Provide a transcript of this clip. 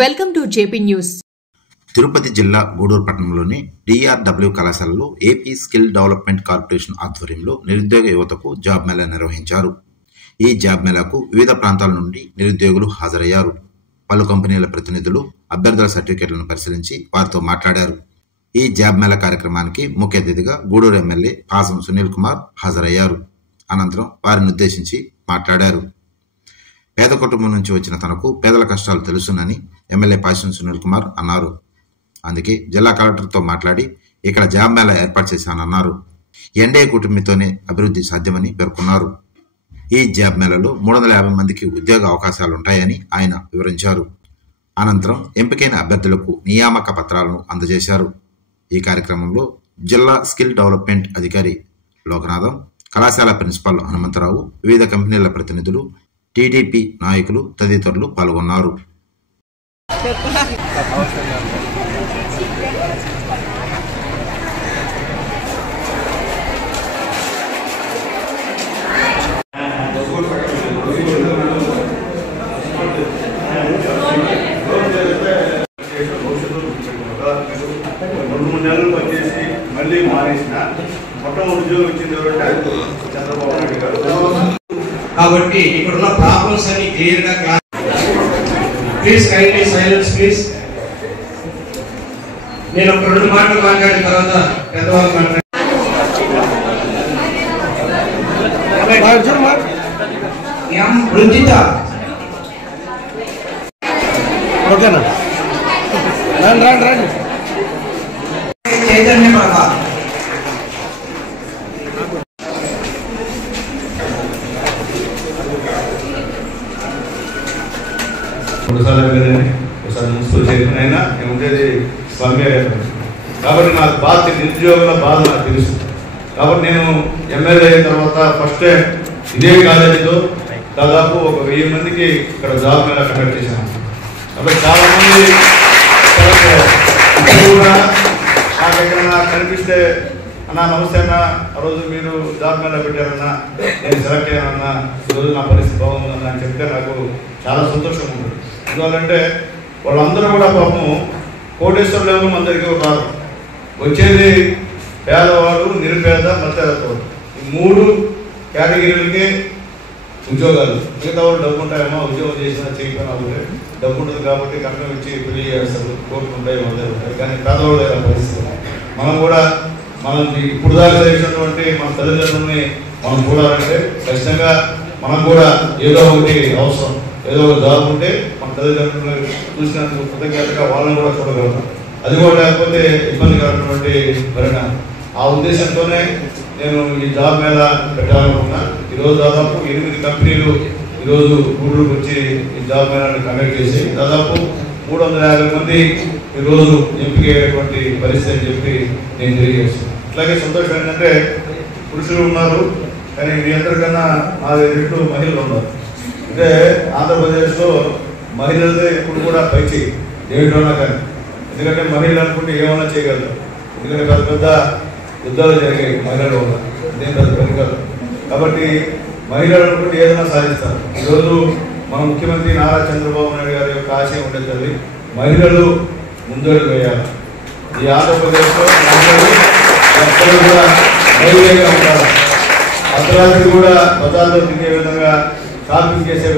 Welcome to JP news. Tirupati జిల్లా గూడూరు పట్టణంలోని DRW కళాశాలలో ఏపీ స్కిల్ డెవలప్మెంట్ కార్పొరేషన్ ఆధ్వర్యంలో నిరుద్యోగ యువతకు జాబ్ మేళా నిర్వహించారు. ఈ జాబ్ మేళాకు వివిధ ప్రాంతాల నుండి నిరుద్యోగులు హాజరయ్యారు. పలు కంపెనీల ప్రతినిధులు అభ్యర్థుల సర్టిఫికెట్లను పరిశీలించి వారితో మాట్లాడారు. ఈ జాబ్ మేళా కార్యక్రమానికి ముఖ్య అతిథిగా గూడూరు ఎమ్మెల్యే పాసం సునీల్ కుమార్ హాజరయ్యారు. అనంతరం వారిని ఉద్దేశించి మాట్లాడారు. పేద కుటుంబం నుంచి వచ్చిన తనకు పేదల కష్టాలు తెలుసునని ఎమ్మెల్యే పాసం సునీల్ కుమార్ అన్నారు. అందుకే జిల్లా కలెక్టర్తో మాట్లాడి ఇక్కడ జాబ్ మేళా ఏర్పాటు చేశానన్నారు. ఎన్డీఏ కూటమితోనే అభివృద్ధి సాధ్యమని పేర్కొన్నారు. ఈ జాబ్ మేళాలో 350 మందికి ఉద్యోగ అవకాశాలుంటాయని ఆయన వివరించారు. అనంతరం ఎంపికైన అభ్యర్థులకు నియామక పత్రాలను అందజేశారు. ఈ కార్యక్రమంలో జిల్లా స్కిల్ డెవలప్మెంట్ అధికారి లోకనాథం, కళాశాల ప్రిన్సిపాల్ హనుమంతరావు, వివిధ కంపెనీల ప్రతినిధులు, టీడీపీ నాయకులు తదితరులు పాల్గొన్నారు. మళ్ళీ మానేసిన మొట్టమొదటి ఉద్యోగం వచ్చింది చంద్రబాబు నాయుడు గారు. కాబట్టి ఇక్కడ ఉన్న ప్రాబ్లమ్స్ అన్ని క్లియర్ గా ప్లీజ్ కైండ్లీ సైలెన్స్ ప్లీజ్. నేను ఒక 2 మాటలు మాట్లాడిన తర్వాత పెద్దవాళ్ళు మాట్లాడారు. ఓకేనా? రండి చైతన్య ప్రభా ఒకసారి మున్సిపల్ చైర్మన్ అయినా నేను ఉండేది స్వామి. కాబట్టి నాకు బాధ, నిరుద్యోగుల బాధ నాకు తెలుసు. కాబట్టి నేను ఎమ్మెల్యే అయిన తర్వాత ఫస్ట్ టైం ఇదే కాలేజీలో దాదాపు ఒక 1000 మందికి ఇక్కడ జాబ్ మేళా కండక్ట్ చేశాను. కాబట్టి చాలా మంది కూడా నాకు ఎక్కడన్నా కనిపిస్తే అన్నా నమస్తే అన్న, ఆ రోజు మీరు జాబ్ మేళా పెట్టారన్నా, నేను సెలెక్ట్ అయ్యానన్నా, ఈరోజు నా పరిస్థితి బాగుందన్నా అని చెప్తే నాకు చాలా సంతోషం ఉంటుంది. ఎందుకంటే వాళ్ళందరూ కూడా పాపం కోటేశ్వర లెవెల్ మన దగ్గర రాదు. వచ్చేది పేదవాడు, నిరుపేద, మధ్యతరగతి. ఈ 3 కేటగిరీలకే ఉద్యోగాలు. మిగతా వాళ్ళు డబ్బు ఉంటాయేమో, ఉద్యోగం చేసినా చేయకపోయినా అవుతాయి. డబ్బు ఉంటుంది కాబట్టి కట్నం ఇచ్చి పెళ్లి చేస్తారు, కోర్టులు ఉంటాయి, మొదలు ఉంటాయి. కానీ పేదవాళ్ళు అయిన పరిస్థితి మనం ఇప్పుడు దాకా చేసినటువంటి మన తల్లిదండ్రులని మనం చూడాలంటే ఖచ్చితంగా మనం కూడా ఏదో ఒకటి అవసరం, ఏదో ఒక జాబ్ ఉంటే మన తల్లిదండ్రులు చూసినందుకు కృతజ్ఞతగా వాళ్ళని కూడా చూడగలుగుతాం. అది కూడా లేకపోతే ఇబ్బందికరమైనటువంటి పరిణామం. ఆ ఉద్దేశంతోనే నేను ఈ జాబ్ మేళా పెట్టాలనుకున్నా. ఈరోజు దాదాపు 8 కంపెనీలు ఈరోజు గూడూరుకు వచ్చి ఈ జాబ్ మేళాని కండక్ట్ చేసి దాదాపు 350 మంది ఈరోజు ఎంపిక అయ్యేటువంటి పరిస్థితి అని చెప్పి నేను తెలియజేస్తున్నాను. అలాగే సంతోషం ఏంటంటే పురుషులు ఉన్నారు, కానీ మీ అందరికన్నా 4 రెట్లు మహిళలు ఉన్నారు. అంటే ఆంధ్రప్రదేశ్లో మహిళలదే ఎప్పుడు కూడా పైచేయి ఏమిటోనా కానీ. ఎందుకంటే మహిళలు అనుకుంటే ఏమన్నా చేయగలరు. ఎందుకంటే పెద్ద పెద్ద యుద్ధాలు జరిగాయి మహిళల వల్ల, అదే పెద్ద పెద్దలు. కాబట్టి మహిళలు అనుకుంటే ఏదైనా సాధిస్తారు. ఈరోజు మన ముఖ్యమంత్రి నారా చంద్రబాబు నాయుడు గారి యొక్క ఆశయం ఉండేది మహిళలు ముందడుగు వేయాలి. ఈ ఆంధ్రప్రదేశ్లో మహిళలు ఎక్కడూ కూడా మహిళగా ఉంటారు. అర్ధరాత్రి కూడా బజార్లో తిరిగే విధంగా షాపింగ్ చేసే